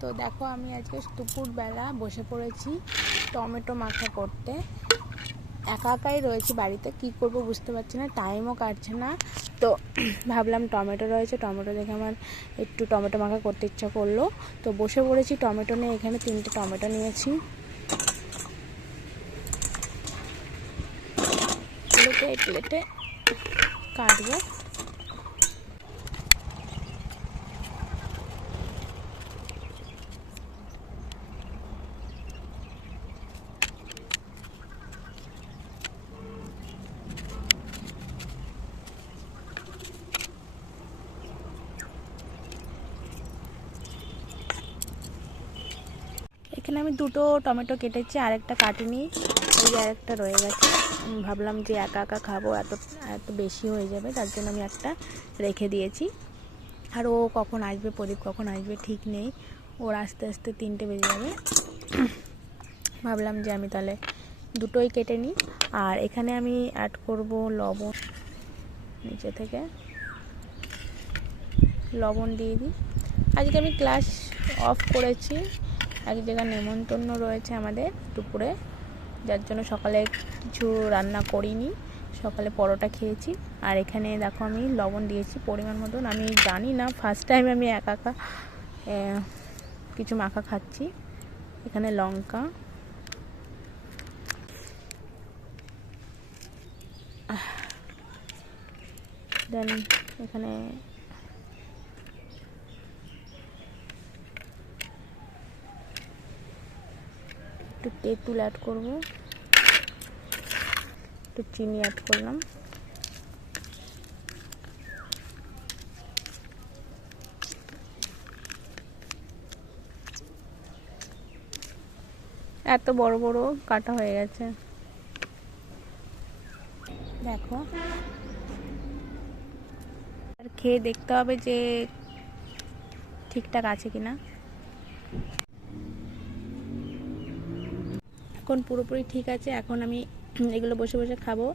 তো দেখো আমি আজকে দুপুরবেলা বসে পড়েছি টমেটো মাখা করতে। একা একাই রয়েছি বাড়িতে, কি করব বুঝতে পারছি না, টাইমও কাটছে না। তো ভাবলাম টমেটো রয়েছে, টমেটো দেখে আমার একটু টমেটো মাখা করতে ইচ্ছা করলো। তো বসে পড়েছি টমেটো নিয়ে। এখানে 3টে টমেটো নিয়েছি, প্লেটে কাটবো। এখানে আমি 2টো টমেটো কেটেছি, আরেকটা কাটিনি, এই যে আরেকটা রয়ে গেছে। ভাবলাম যে একা একা খাবো, এত বেশি হয়ে যাবে, তার জন্য আমি একটা রেখে দিয়েছি। আর ও কখন আসবে, প্রদীপ কখন আসবে ঠিক নেই, ওর আস্তে আস্তে 3টে বেজে যাবে। ভাবলাম যে আমি তাহলে 2টোই কেটে নিই। আর এখানে আমি অ্যাড করব লবণ, নিচে থেকে লবণ দিয়ে দিই। আজকে আমি ক্লাস অফ করেছি, এক জায়গায় নেমন্তন্ন রয়েছে আমাদের দুপুরে, যার জন্য সকালে কিছু রান্না করিনি, সকালে পরোটা খেয়েছি। আর এখানে দেখো আমি লবণ দিয়েছি পরিমাণ মতন। আমি জানি না, ফার্স্ট টাইম আমি একা একা কিছু মাখা খাচ্ছি। এখানে লঙ্কা, দেন এখানে একটু তেঁতুল অ্যাড করব, একটু চিনি অ্যাড করলাম। এত বড় বড় কাটা হয়ে গেছে দেখো। আর খেয়ে দেখতে হবে যে ঠিকঠাক আছে কিনা। এখন পুরোপুরি ঠিক আছে, এখন আমি এগুলো বসে বসে খাবো।